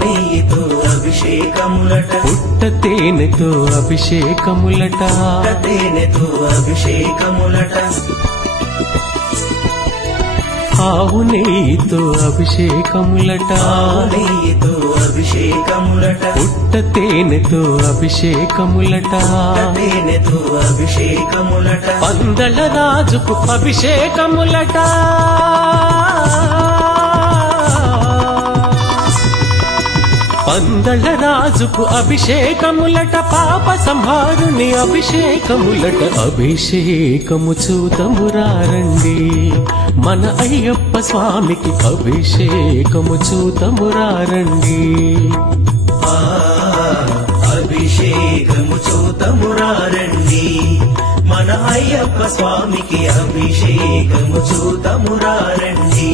నెయ్యితో అభిషేకములట పుట్ట తేనెతో అభిషేకములట తేనెతో అభిషేకములట ఆవు నెయ్యితో అభిషేకములట నెయ్యితో అభిషేకములట పుట్ట తేనెతో అభిషేకములట తేనెతో అభిషేకములట పందల రాజుకు అభిషేకములట పందల రాజుకు అభిషేకములట పాప సంహారుని అభిషేకములట అభిషేకము చూతమురారండి మన అయ్యప్ప స్వామికి అభిషేకము చూతమురారండి అభిషేకము చూతమురారండి మన అయ్యప్ప స్వామికి అభిషేకము చూతమురారండి